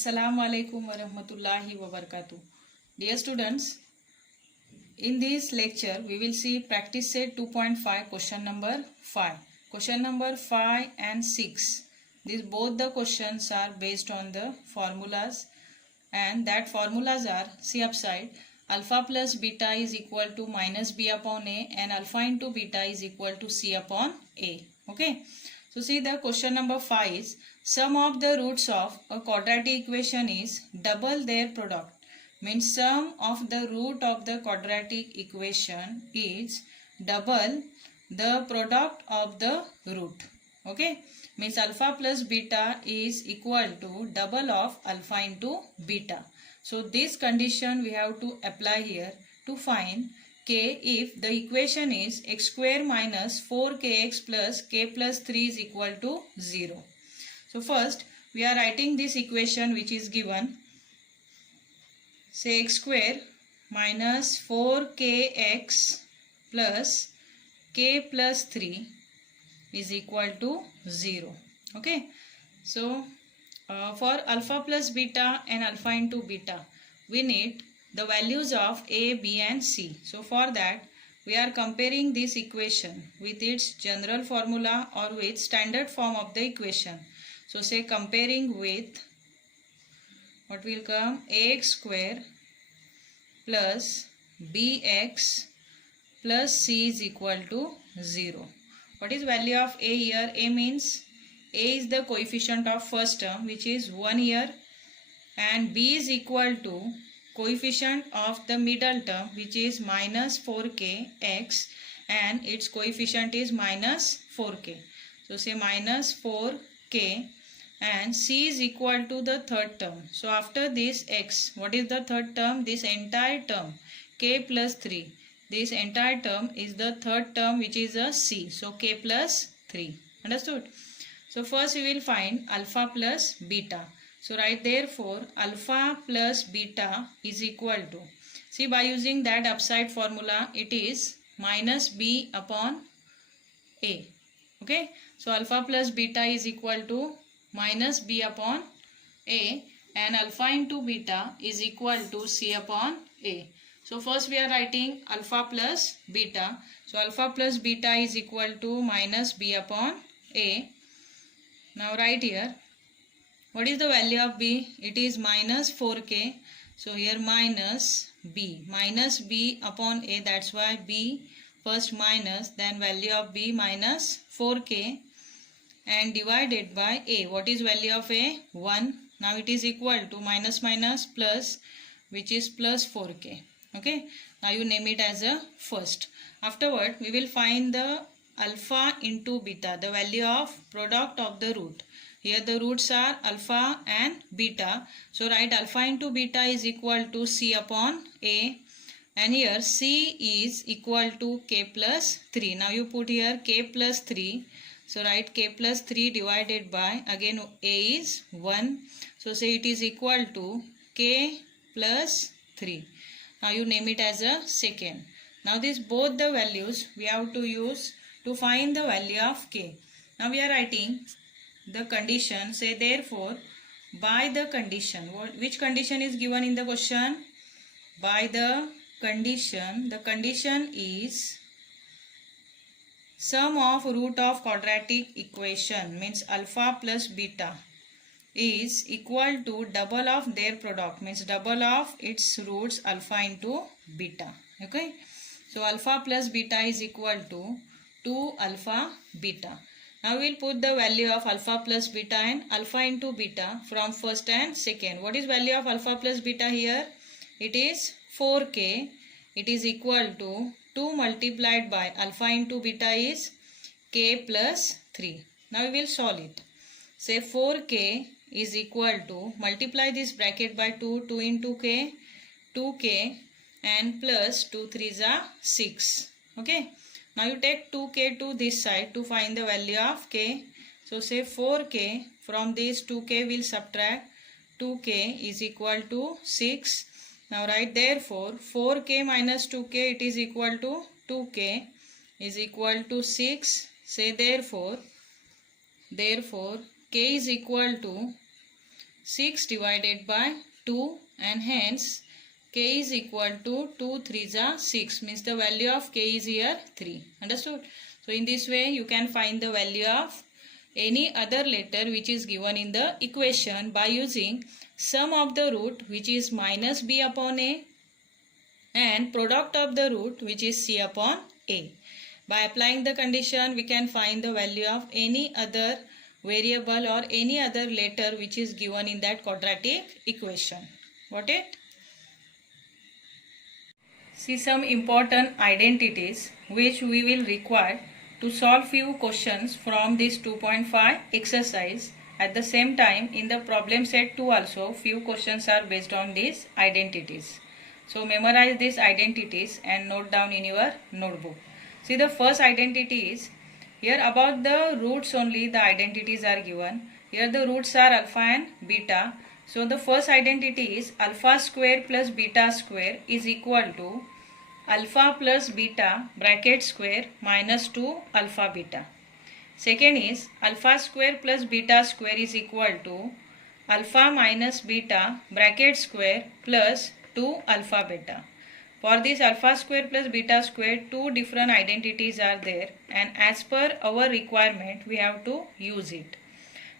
Assalamu alaikum wa rahmatullahi wa barakatuh. Dear students, in this lecture we will see practice set 2.5 question number 5. Question number 5 and 6. These both the questions are based on the formulas, and that formulas are, see upside, alpha plus beta is equal to minus b upon a and alpha into beta is equal to c upon a. Okay. So see the question number 5 is sum of the roots of a quadratic equation is double their product. Means sum of the root of the quadratic equation is double the product of the root. Okay. Means alpha plus beta is equal to double of alpha into beta. So this condition we have to apply here to find k if the equation is x square minus 4kx plus k plus 3 is equal to 0. So first we are writing this equation which is given. Say x square minus 4kx plus k plus 3 is equal to 0. Okay. So for alpha plus beta and alpha into beta we need the values of a, b and c. So for that we are comparing this equation with its general formula or with standard form of the equation. So say comparing with what will come, ax square plus bx plus c is equal to 0. What is value of a here? A means a is the coefficient of first term which is 1 here, and b is equal to coefficient of the middle term which is minus 4kx and its coefficient is minus 4k. So say minus 4k, and c is equal to the third term. So after this x, what is the third term? This entire term k plus 3. This entire term is the third term which is a c. So k plus 3. Understood? So first we will find alpha plus beta. So write therefore alpha plus beta is equal to, see by using that upside formula it is minus b upon a. Okay. So alpha plus beta is equal to minus b upon a and alpha into beta is equal to c upon a. So first we are writing alpha plus beta. So alpha plus beta is equal to minus b upon a. Now write here. What is the value of b? It is minus 4k. So here minus b upon a. That's why b first minus, then value of b minus 4k and divided by a. What is value of a? 1. Now it is equal to minus minus plus, which is plus 4k. Okay. Now you name it as a first. Afterward we will find the alpha into beta, the value of product of the root. Here the roots are alpha and beta. So write alpha into beta is equal to c upon a, and here c is equal to k plus 3. Now you put here k plus 3. So write k plus 3 divided by, again a is 1. So say it is equal to k plus 3. Now you name it as a second. Now this both the values we have to use to find the value of k. Now we are writing the condition. Say therefore by the condition, which condition is given in the question? By the condition is sum of root of quadratic equation, means alpha plus beta, is equal to double of their product, means double of its roots alpha into beta. Okay. So alpha plus beta is equal to 2 alpha beta. Now we will put the value of alpha plus beta and alpha into beta from first and second. What is value of alpha plus beta here? It is 4k. It is equal to 2 multiplied by alpha into beta is k plus 3. Now we will solve it. Say 4k is equal to, multiply this bracket by 2, 2 into k, 2k and plus 2 3s are 6. Okay. Now you take 2k to this side to find the value of k. So say 4k, from this 2k will subtract 2k is equal to 6. Now write therefore 4k minus 2k, it is equal to 2k is equal to 6. Say therefore k is equal to 6 divided by 2, and hence k is equal to 2 3s are 6, means the value of k is here 3. Understood? So in this way you can find the value of any other letter which is given in the equation by using sum of the root, which is minus b upon a, and product of the root, which is c upon a. By applying the condition, we can find the value of any other variable or any other letter which is given in that quadratic equation. Got it? See some important identities which we will require to solve few questions from this 2.5 exercise. At the same time, in the problem set 2 also, few questions are based on these identities. So memorize these identities and note down in your notebook. See, the first identity is, here about the roots only the identities are given. Here the roots are alpha and beta. So the first identity is alpha square plus beta square is equal to alpha plus beta bracket square minus 2 alpha beta. Second is alpha square plus beta square is equal to alpha minus beta bracket square plus 2 alpha beta. For this alpha square plus beta square, two different identities are there, and as per our requirement we have to use it.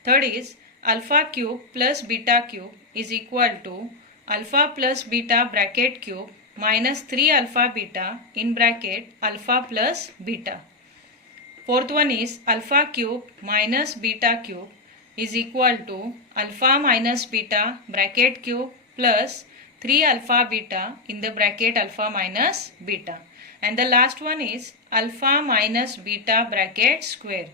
Third is alpha cube plus beta cube is equal to alpha plus beta bracket cube minus 3 alpha beta in bracket alpha plus beta. Fourth one is alpha cube minus beta cube is equal to alpha minus beta bracket cube plus 3 alpha beta in the bracket alpha minus beta. And the last one is alpha minus beta bracket square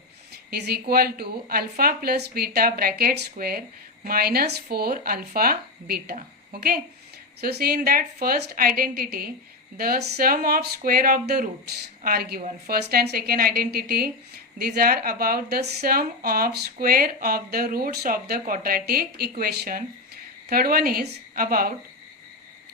is equal to alpha plus beta bracket square minus 4 alpha beta. Okay. So see, in that first identity, the sum of square of the roots are given. First and second identity, these are about the sum of square of the roots of the quadratic equation. Third one is about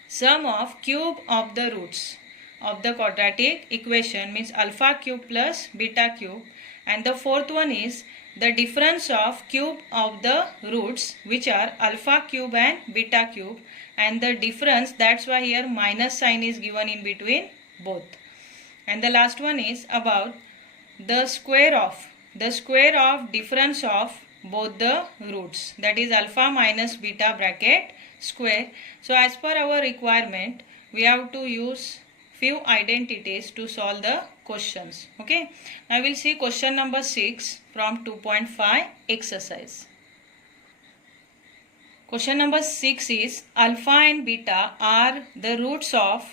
sum of cube of the roots of the quadratic equation, means alpha cube plus beta cube. And the fourth one is the difference of cube of the roots, which are alpha cube and beta cube, and the difference, that's why here minus sign is given in between both. And the last one is about the square of difference of both the roots, that is alpha minus beta bracket square. So as per our requirement, we have to use few identities to solve the questions. Okay. Now we will see question number 6 from 2.5 exercise. Question number 6 is alpha and beta are the roots of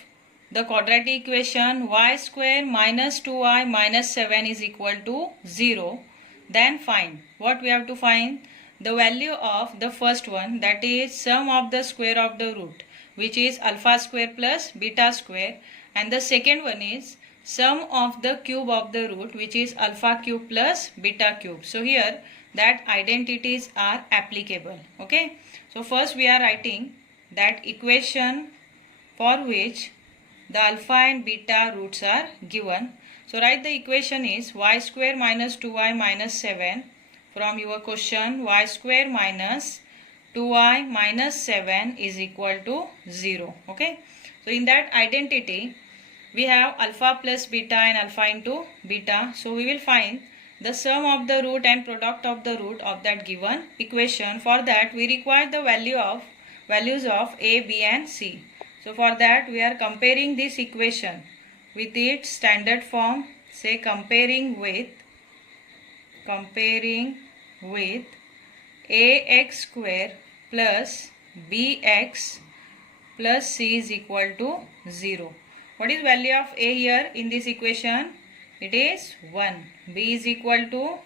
the quadratic equation y square minus 2y minus 7 is equal to 0. Then find. What we have to find? The value of the first one, that is sum of the square of the root, which is alpha square plus beta square, and the second one is sum of the cube of the root, which is alpha cube plus beta cube. So here that identities are applicable. Okay. So first we are writing that equation for which the alpha and beta roots are given. So write the equation is y square minus 2y minus 7. From your question, y square minus 2y minus 7 is equal to 0. Okay. So in that identity, we have alpha plus beta and alpha into beta. So we will find the sum of the root and product of the root of that given equation. For that, we require the values of a, b and c. So for that, we are comparing this equation with its standard form. Say comparing with ax square plus bx plus c is equal to 0. What is value of a here in this equation? It is 1. B is equal to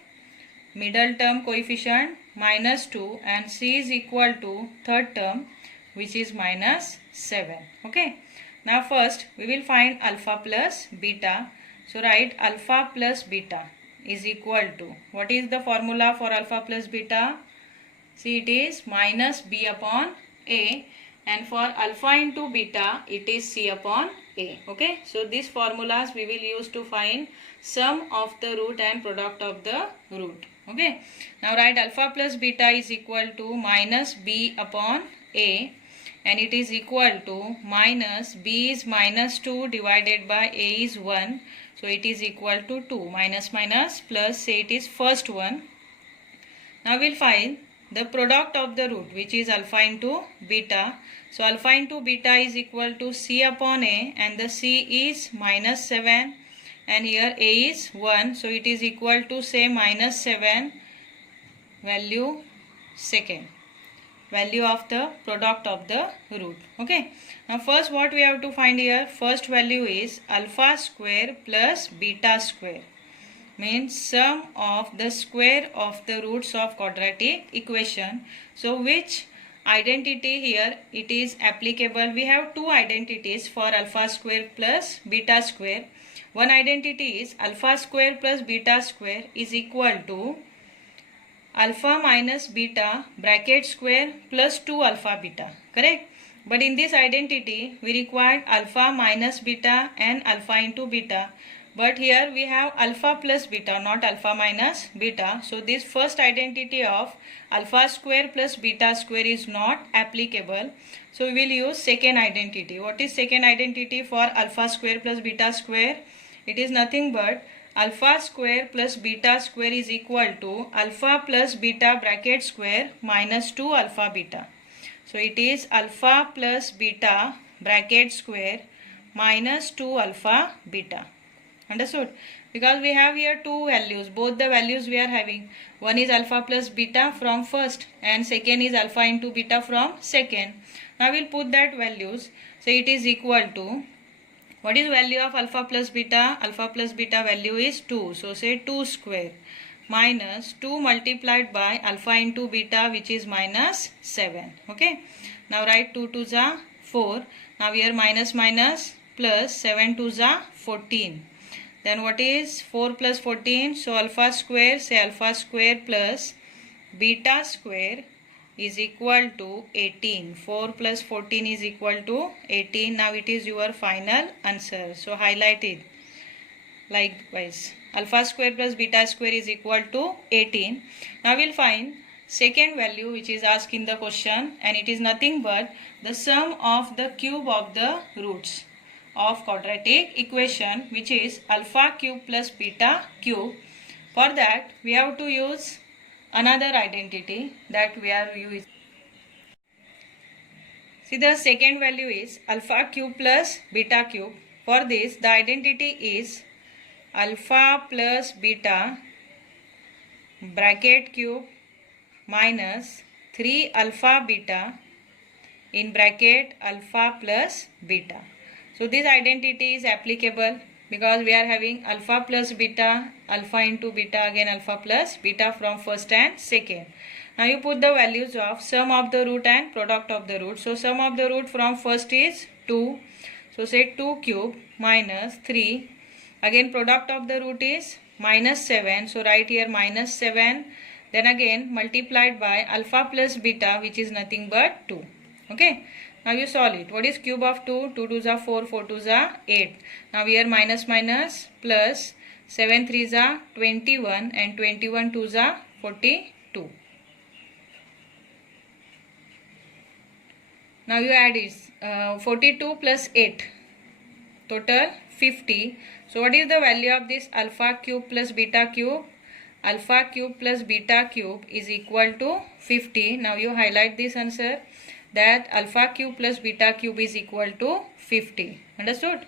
middle term coefficient minus 2, and c is equal to third term, which is minus 7. Okay. Now first we will find alpha plus beta. So write alpha plus beta is equal to, what is the formula for alpha plus beta? See, it is minus b upon a, and for alpha into beta it is c upon a. Okay, so these formulas we will use to find sum of the root and product of the root. Okay, now write alpha plus beta is equal to minus b upon a, and it is equal to minus b is minus 2 divided by a is 1, so it is equal to 2. Minus minus plus, say it is first one. Now we'll find the product of the root, which is alpha into beta. So alpha into beta is equal to c upon a, and the c is minus 7 and here a is 1, so it is equal to, say, minus 7 value second, value of the product of the root. Okay, now first what we have to find here, first value is alpha square plus beta square, means sum of the square of the roots of quadratic equation. So which identity here it is applicable? We have two identities for alpha square plus beta square. One identity is alpha square plus beta square is equal to alpha minus beta bracket square plus 2 alpha beta, correct? But in this identity we required alpha minus beta and alpha into beta, but here we have alpha plus beta, not alpha minus beta. So this first identity of alpha square plus beta square is not applicable, so we will use second identity. What is second identity for alpha square plus beta square? It is nothing but alpha square plus beta square is equal to alpha plus beta bracket square minus 2 alpha beta. So it is alpha plus beta bracket square minus 2 alpha beta. Understood? Because we have here two values, both the values we are having. One is alpha plus beta from first and second is alpha into beta from second. Now we will put that values. So it is equal to, what is value of alpha plus beta? Alpha plus beta value is 2. So say 2 square minus 2 multiplied by alpha into beta, which is minus 7. Okay. Now write 2 2s are 4. Now here minus minus plus 7 2s are 14. Then what is 4 plus 14? So alpha square, say alpha square plus beta square is equal to 18. 4 plus 14 is equal to 18. Now it is your final answer. So highlight it. Likewise, alpha square plus beta square is equal to 18. Now we will find second value which is asked in the question, and it is nothing but the sum of the cube of the roots of quadratic equation, which is alpha cube plus beta cube. For that we have to use another identity that we are using. See, the second value is alpha cube plus beta cube. For this the identity is alpha plus beta bracket cube minus 3 alpha beta in bracket alpha plus beta. So this identity is applicable because we are having alpha plus beta, alpha into beta, again alpha plus beta from first and second. Now you put the values of sum of the root and product of the root. So sum of the root from first is 2. So say 2 cube minus 3. Again product of the root is minus 7. So write here minus 7. Then again multiplied by alpha plus beta, which is nothing but 2. Okay. Now you solve it. What is cube of 2? 2 2s are 4, 4 2s are 8. Now here minus minus plus 7 3s are 21 and 21 2s are 42. Now you add is 42 plus 8, total 50. So what is the value of this alpha cube plus beta cube? Alpha cube plus beta cube is equal to 50. Now you highlight this answer, that alpha cube plus beta cube is equal to 50. Understood?